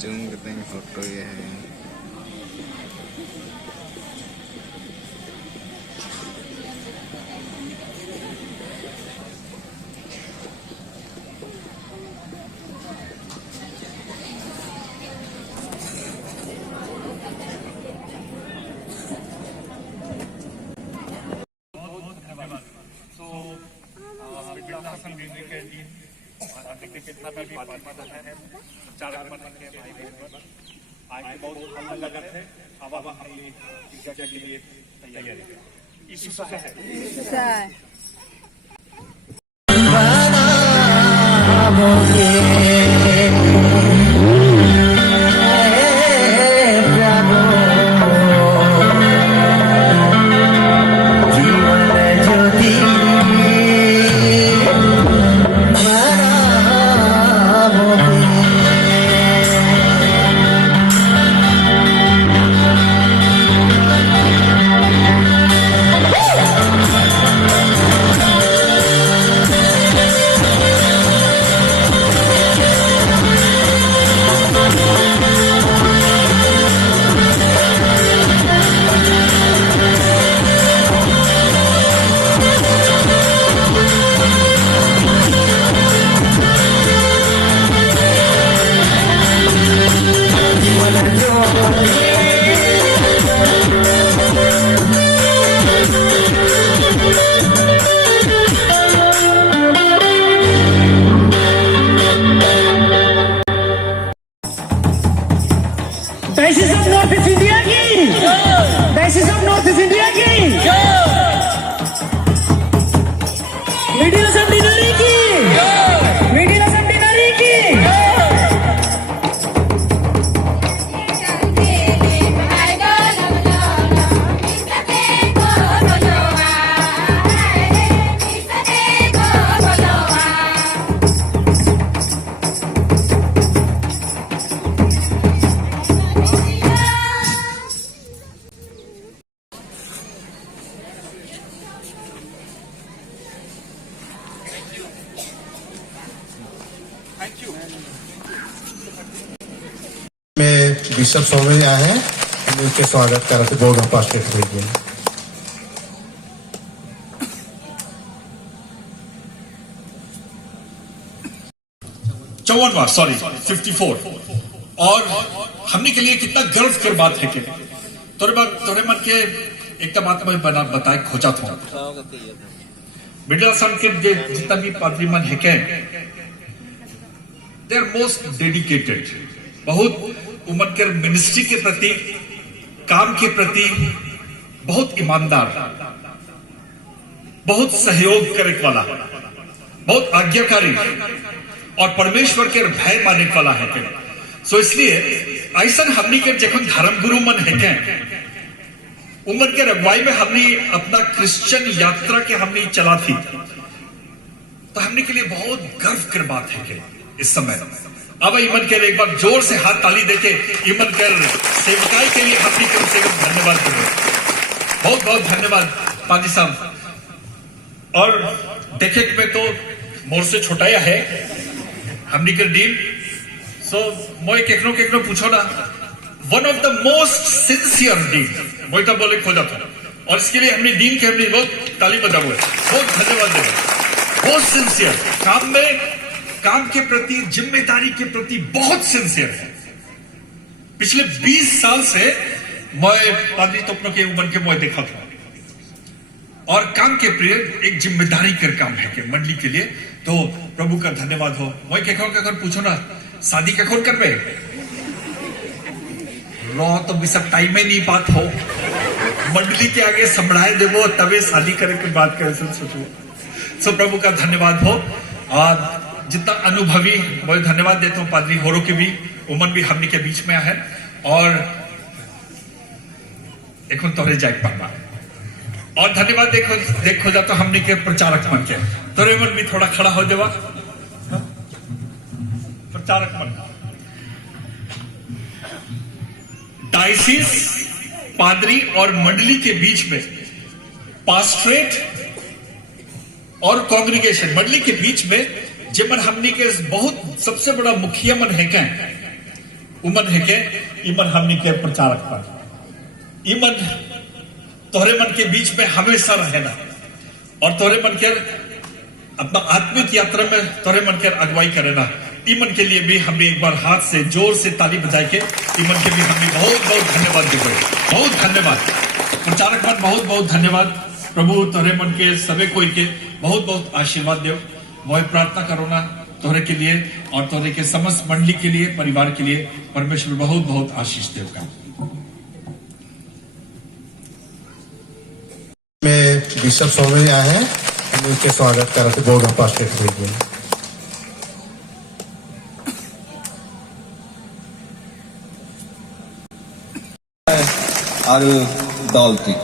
Zoom करते हैं photo ये है। कितना भी आज बहुत अच्छा लगा है। अब हम इज्जत के लिए तैयार हैं। ईशा है Basis of North East India की, Basis of North East India की, Middle Assembly नारी की, Middle Assembly नारी की। में बिशप सोमे आए हैं, उनके स्वागत करते बोर्ड ऑफ पास्टर भेजिए। चौवन 54 और हमने के लिए कितना गर्व कर बात है कि तोरे मन के एक बात मैं बताए खोजा था। मिडिल असम के जितना भी पादरी मन है के दे आर मोस्ट डेडिकेटेड, बहुत उमन के मिनिस्ट्री के प्रति, काम के प्रति बहुत ईमानदार, बहुत सहयोग करे वाला, बहुत आज्ञाकारी और परमेश्वर के भय माने वाला है के। सो इसलिए ऐसा हमनी के जखन धर्म गुरु मन है के उमन के रगवाई में हमने अपना क्रिश्चियन यात्रा के हमने चला थी। तो हमने के लिए बहुत गर्व कर बात है कि इस समय अब ईमन कर एक बार जोर से हाथ ताली देके ईमन कर सेवकाई के लिए अपनी कम से कम धन्यवाद करो। बहुत बहुत धन्यवाद पाजी साहब। और देखे कि मैं तो मोर से छोटाया है हमने कर डील सो मोए केकनो पूछो ना one of the most sincere deal मोए तो बोले खोजा था और इसके लिए हमने डील के हमने बहुत ताली बजाओ बहुत धन्यवाद दे बहुत सिंसियर काम के प्रति जिम्मेदारी के प्रति बहुत सिंसियर है। पिछले 20 साल से मैं पादरी तोपनों के उमर के मोए देखा था और काम के प्रिय एक जिम्मेदारी कर काम है कि मंडली के लिए तो प्रभु का धन्यवाद हो। मैं क्या पूछो ना शादी का कौन करवे रो तो भी सब टाइम में नहीं बात हो मंडली के आगे संभळाए देवो तबे शादी करे की बात करे सोचो। सो प्रभु का धन्यवाद हो और जितना अनुभवी मैं धन्यवाद देता हूं पादरी होरो के भी उमन भी हमने के बीच में है और एक तोरे जाए पापा और धन्यवाद देखो जा तो हमने के प्रचारक मन के तोरे मन भी थोड़ा खड़ा हो जावा प्रचारक मन डायसिस पादरी और मंडली के बीच में पास्ट्रेट और कांग्रीगेशन मंडली के बीच में जिमन हमने के बहुत सबसे बड़ा मुखिया मन है क्या उमन है के इमन हमने के प्रचारक पर इमन तोहरे मन के बीच में हमेशा रहेना और तोहरे मन के अपना आत्मिक यात्रा में तोहरे मन के अगुवाई करेना इमन के लिए भी हमने एक बार हाथ से जोर से ताली बजाए के इमन के भी हमने बहुत बहुत धन्यवाद दे बहुत धन्यवाद प्रचारक मन बहुत बहुत धन्यवाद। प्रभु तोहरे मन के सभी कोई के बहुत बहुत आशीर्वाद दो। मैं प्रार्थना करो ना तोहरे के लिए और तोहरे के समस्त मंडली के लिए परिवार के लिए परमेश्वर बहुत बहुत आशीष देगा। में बिशप स्वामी आए हैं उनके स्वागत करते बोर्ड पास्टर भेजिए। Al Dalti.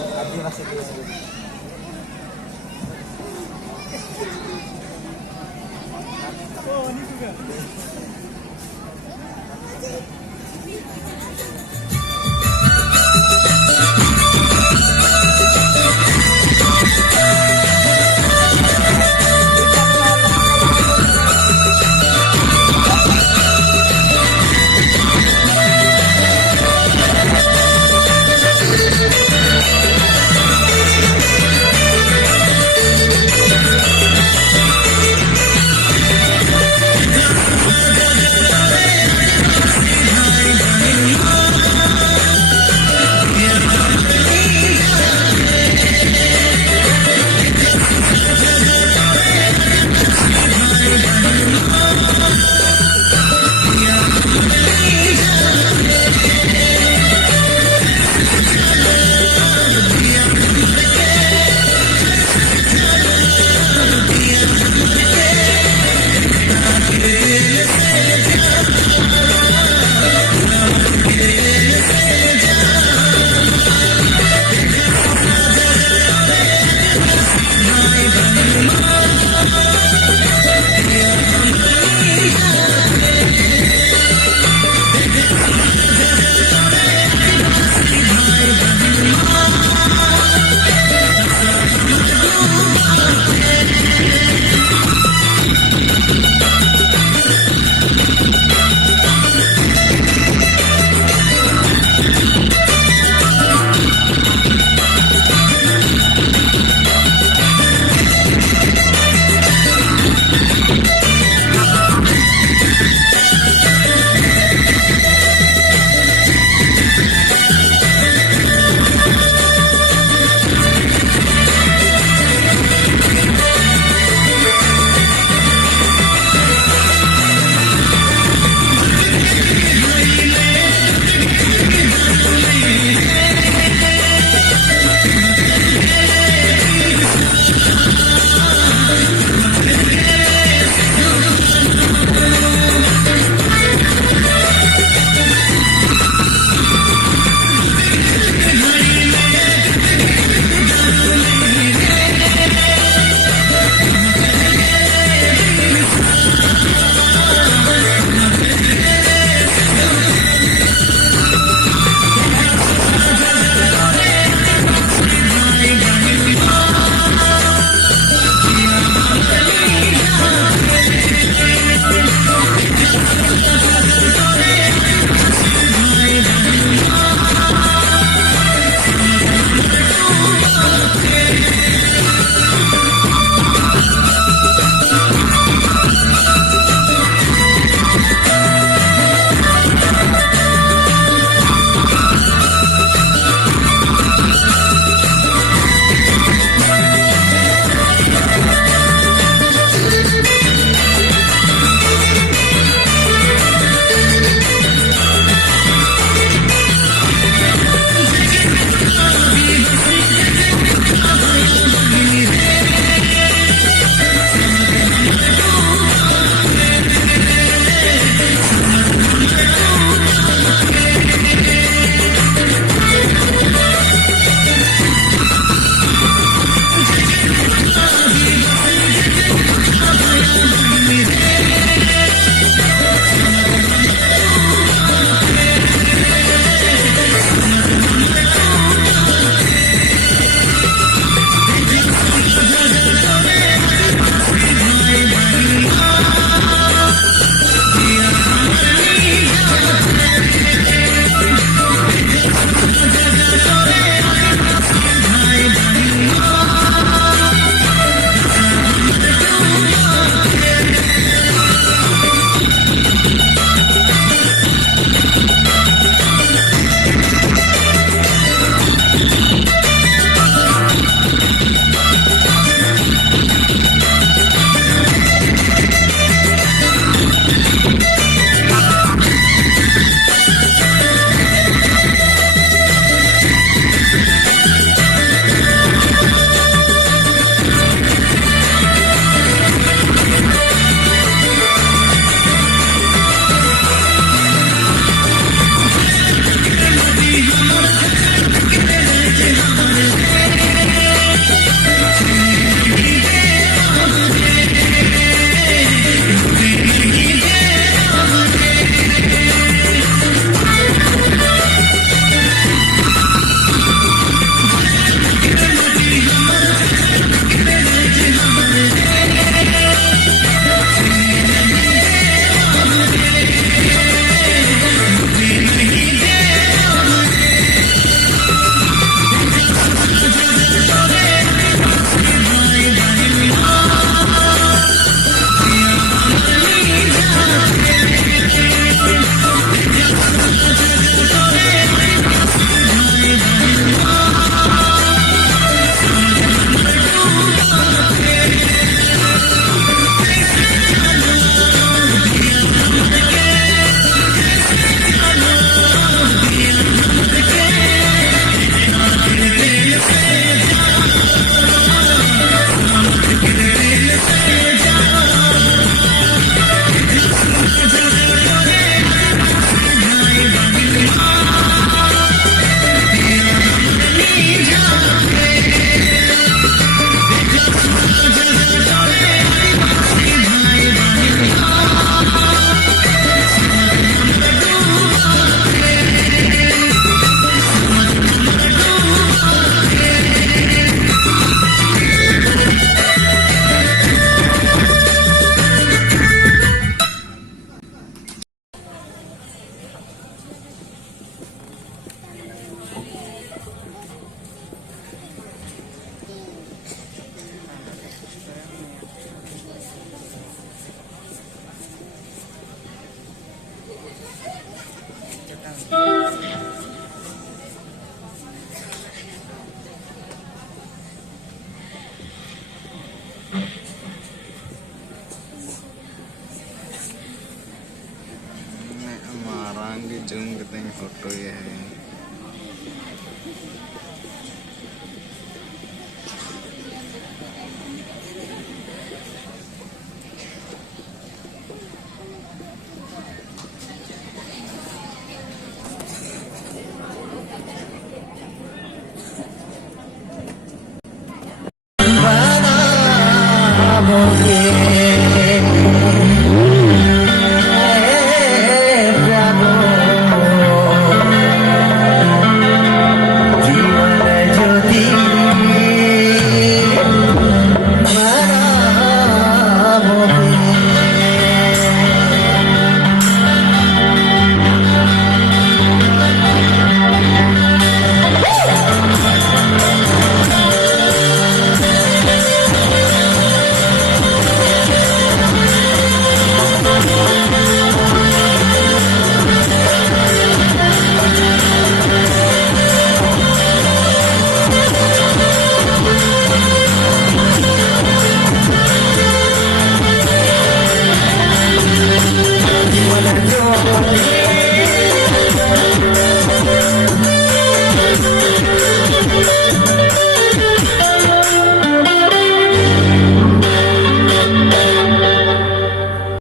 जूम करते हैं फोटो ये है।